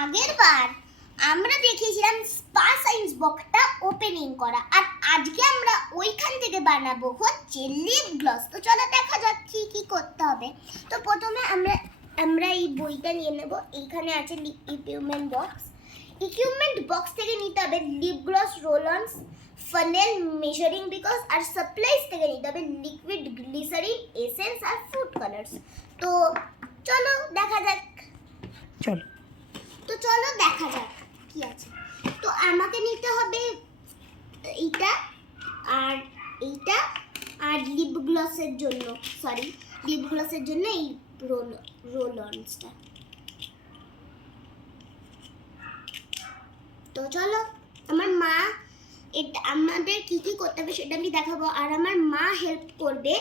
আগের বার আমরা দেখিয়েছিলাম স্পা সায়েন্স বক্সটা ওপেনিং করা, আর আজকে আমরা ওইখান থেকে বানাবো হচ্ছে লিপ গ্লস। তো চলো দেখা যাক কি কি করতে হবে। তো প্রথমে আমরা এই বইটা নিয়ে নেব। এইখানে আছে ইকুইপমেন্ট বক্স থেকে নিতে হবে lip gloss, roll ons, funnel, measuring beakers আর সাপ্লাইস থেকে নিতে হবে লিকুইড গ্লিসারিন, এসেন্স আর ফুড কালার্স। তো চলো দেখা যাক। চলো দেখা যাক কি আছে। তো আমাকে নিতে হবে এইটা আর এইটা, আর লিপ গ্লসের জন্য এই রোল অনসটা। তো চলো, আমার মা এটা আমাদের কি কি করতে হবে সেটা আমি দেখাবো, আর আমার মা হেল্প করবে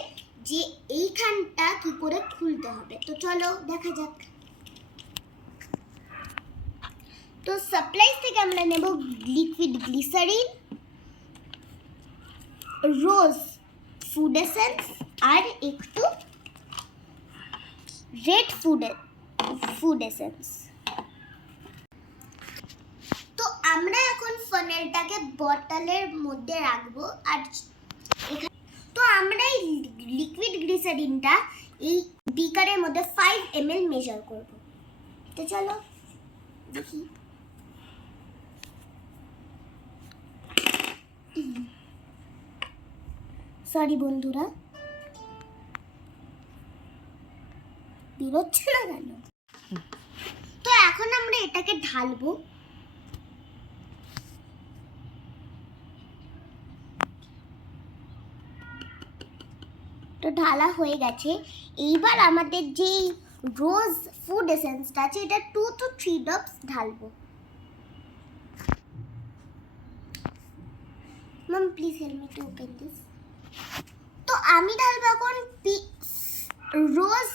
যে এইখানটা কি করে খুলতে হবে। তো চলো দেখা যাক। তো সাপ্লাইস থেকে আমরা নেব লিকুইড গ্লিসারিন, রোজ ফুড এসেন্স আর একটু রেড ফুড এসেন্স। তো আমরা এখন ফানেলটাকে বটলের মধ্যে রাখবো, আর তো আমরা এই লিকুইড গ্লিসারিনটা এই বিকারের মধ্যে 5 ml মেজার করব। তো চলো দেখি। সরি বন্ধুরা, বেরোচ্ছে না কেন? তো এখন আমরা এটাকে ঢালবো। তো ঢালা হয়ে গেছে। এইবার আমাদের যে রোজ ফুড এসেন্সটা আছে এটা 2 to 3 drops ঢালবো। Mom, please help me to open this. তো আমি ঢালবো এখন রোজ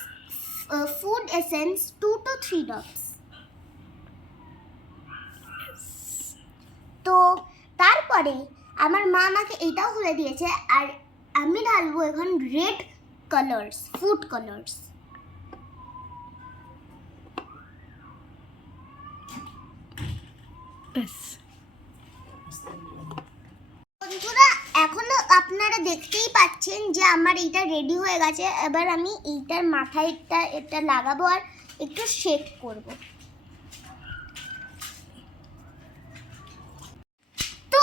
ফুড এসেন্স 2 to 3 drops। তো তারপরে আমার মা আমাকে এটাও খুলে দিয়েছে, আর আমি ঢালবো এখন রেড কালার্স, ফুড কালার্স। বন্ধুরা, এখনো আপনারা দেখতেই পাচ্ছেন যে আমার এইটা রেডি হয়ে গেছে। এবার আমি এইটার মাথায় এটা লাগাবো আর একটু শেক করব। তো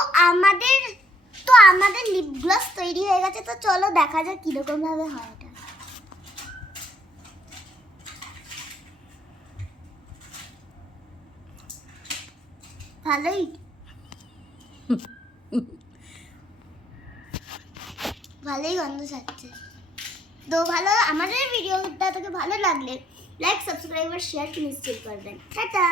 আমাদের লিপ গ্লস তৈরি হয়ে গেছে। তো চলো দেখা যাক কিরকম ভাবে হয় এটা। ভালোই গন্ধ ছাড়ছে। তো আমাদের ভিডিওটা তোকে ভালো লাগলে লাইক, সাবস্ক্রাইব আর শেয়ার নিশ্চয়ই করবেন। টাটা।